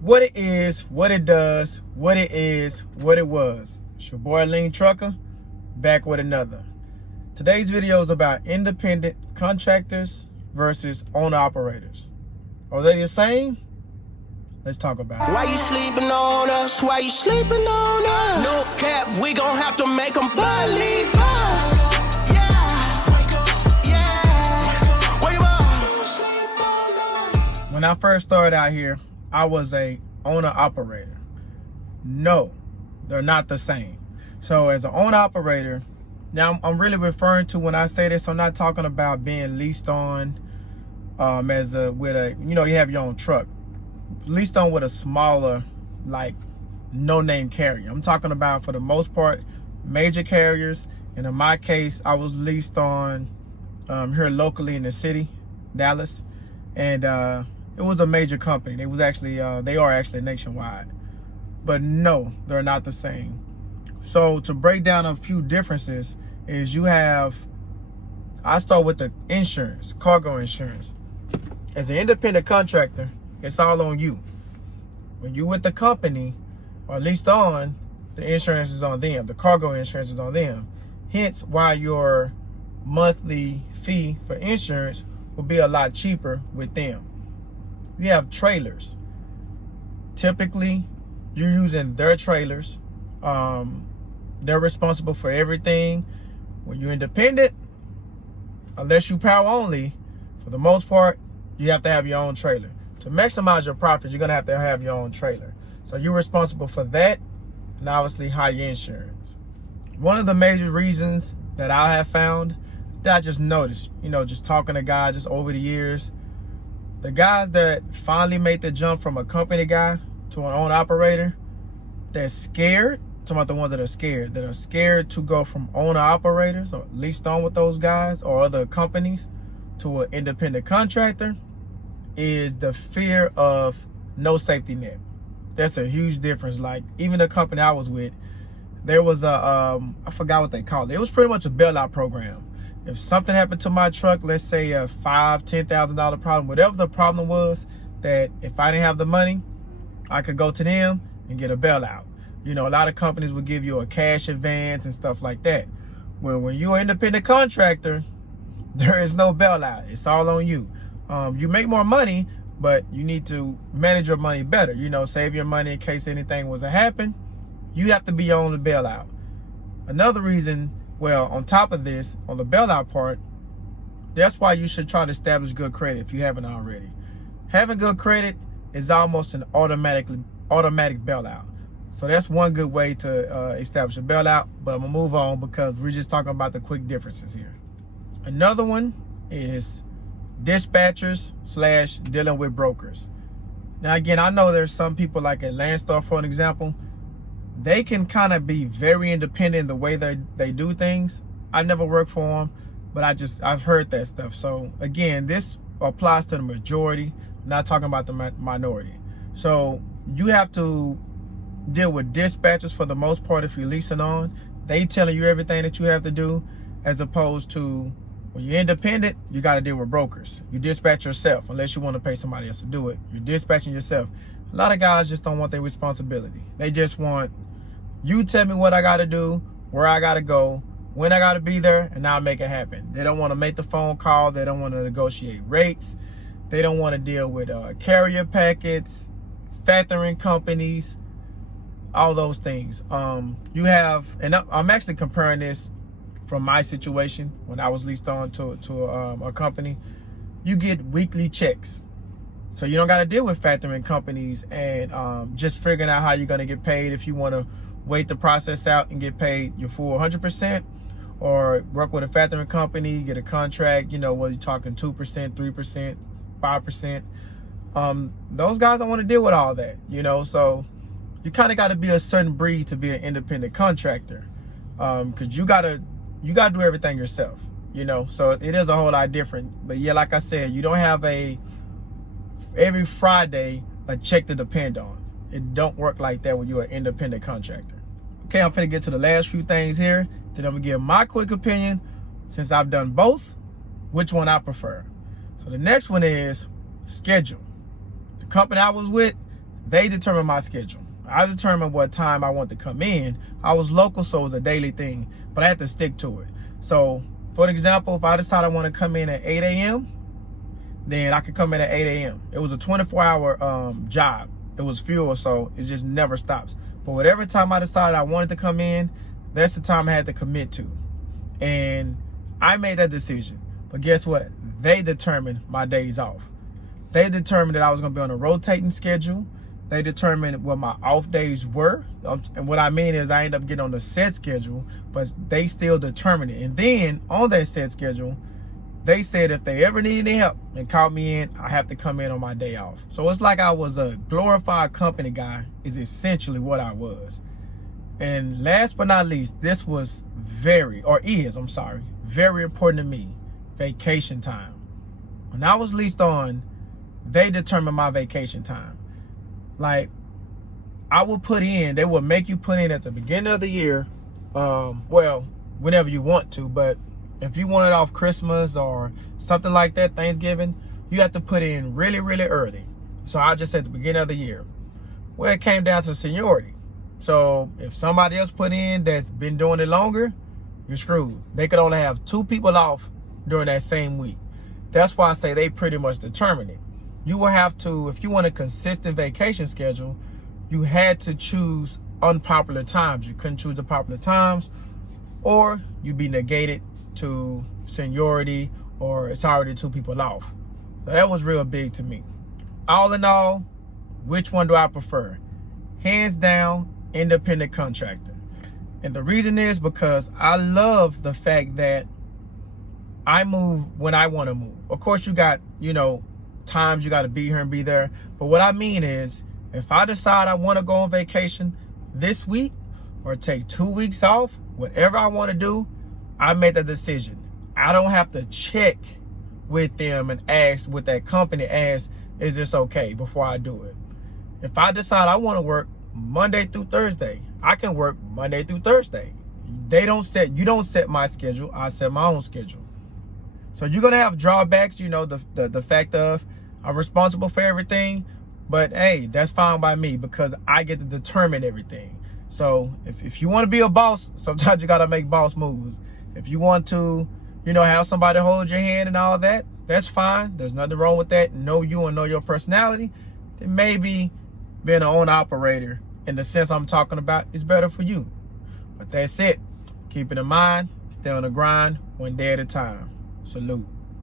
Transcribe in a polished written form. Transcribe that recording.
What it is, what it does, what it is, what it was. It's your boy Lean Trucker, back with another. Today's video is about independent contractors versus owner-operators. Are they the same? Let's talk about it. Why you sleeping on us? Why you sleeping on us? No cap, we gon' have to make them believe us. When I first started out here, I was a owner-operator. No, they're not the same. So as an owner-operator, now I'm really referring to, when I say this, I'm not talking about being leased on you have your own truck. Leased on with a smaller, like, no-name carrier. I'm talking about, for the most part, major carriers. And in my case, I was leased on here locally in the city, Dallas. And it was a major company. They are actually nationwide. But no, they're not the same. So to break down a few differences is I start with the insurance, cargo insurance. As an independent contractor, it's all on you. When you with the company or leased on, the insurance is on them. The cargo insurance is on them. Hence why your monthly fee for insurance will be a lot cheaper with them. You have trailers. Typically, you're using their trailers. They're responsible for everything. When you're independent, unless you power only, for the most part, you have to have your own trailer. To maximize your profits, you're gonna have to have your own trailer. So you're responsible for that, and obviously higher insurance. One of the major reasons that I have found, that I just noticed, just talking to guys just over the years, the guys that finally made the jump from a company guy to an owner operator, they're scared. I'm talking about the ones that are scared to go from owner operators or leased on with those guys or other companies to an independent contractor, is the fear of no safety net. That's a huge difference. Like, even the company I was with, there was I forgot what they called it. It was pretty much a bailout program. If something happened to my truck, let's say a $5,000-$10,000 problem, whatever the problem was, that if I didn't have the money, I could go to them and get a bailout. A lot of companies would give you a cash advance and stuff like that. Well, when you're an independent contractor, there is no bailout. It's all on you. You make more money, but you need to manage your money better. Save your money in case anything was to happen. You have to be on the bailout. Another reason, well, on top of this, on the bailout part, that's why you should try to establish good credit if you haven't already. Having good credit is almost an automatic bailout. So that's one good way to establish a bailout, but I'm gonna move on because we're just talking about the quick differences here. Another one is dispatchers / dealing with brokers. Now, again, I know there's some people, like at Landstar, for an example, they can kind of be very independent in the way they do things. I never worked for them, but I've heard that stuff. So again, this applies to the majority, not talking about the minority. So you have to deal with dispatchers for the most part if you're leasing on. They telling you everything that you have to do, as opposed to when you're independent, you got to deal with brokers. You dispatch yourself, unless you want to pay somebody else to do it. You're dispatching yourself. A lot of guys just don't want their responsibility. They just want, you tell me what I got to do, where I got to go, when I got to be there, and I'll make it happen. They don't want to make the phone call. They don't want to negotiate rates. They don't want to deal with carrier packets, factoring companies, all those things. You have, and I'm actually comparing this from my situation when I was leased on to a company. You get weekly checks. So you don't got to deal with factoring companies and just figuring out how you're going to get paid. If you want to wait the process out and get paid your full 100%, or work with a factoring company, get a contract, whether you're talking 2%, 3%, 5%. Those guys don't want to deal with all that, so you kind of got to be a certain breed to be an independent contractor, because you got to do everything yourself, so it is a whole lot different. But yeah, like I said, you don't have every Friday a check to depend on. It don't work like that when you're an independent contractor. Okay, I'm finna get to the last few things here. Then I'm gonna give my quick opinion, since I've done both, which one I prefer. So the next one is schedule. The company I was with, they determine my schedule. I determined what time I want to come in. I was local, so it was a daily thing, but I had to stick to it. So, for example, if I decide I want to come in at 8 a.m., then I could come in at 8 a.m. It was a 24-hour job. It was fuel, so it just never stops. But whatever time I decided I wanted to come in, that's the time I had to commit to. And I made that decision. But guess what? They determined my days off. They determined that I was going to be on a rotating schedule. They determined what my off days were. And what I mean is I ended up getting on the set schedule, but they still determined it. And then on that set schedule, they said if they ever need any help and called me in, I have to come in on my day off. So it's like I was a glorified company guy is essentially what I was. And last but not least, this was very important to me, vacation time. When I was leased on, they determined my vacation time. Like, I would put in, they would make you put in at the beginning of the year, well, whenever you want to, but if you want it off Christmas or something like that, Thanksgiving, you have to put in really, really early. So I just said the beginning of the year. Well, it came down to seniority. So if somebody else put in that's been doing it longer, you're screwed. They could only have 2 people off during that same week. That's why I say they pretty much determine it. You will have to, if you want a consistent vacation schedule, you had to choose unpopular times. You couldn't choose the popular times, or you'd be negated to seniority, or it's already 2 people off. So that was real big to me. All in all, which one do I prefer? Hands down, independent contractor. And the reason is because I love the fact that I move when I want to move. Of course, you got, times you got to be here and be there. But what I mean is, if I decide I want to go on vacation this week or take 2 weeks off, whatever I want to do, I made that decision. I don't have to check with them and ask, with that company, ask, is this okay before I do it? If I decide I want to work Monday through Thursday, I can work Monday through Thursday. You don't set my schedule, I set my own schedule. So you're going to have drawbacks, the fact of I'm responsible for everything, but hey, that's fine by me because I get to determine everything. So if you want to be a boss, sometimes you got to make boss moves. If you want to, have somebody hold your hand and all that, that's fine. There's nothing wrong with that. Know you and know your personality. Then maybe being an owner operator in the sense I'm talking about is better for you. But that's it. Keep it in mind. Stay on the grind, one day at a time. Salute.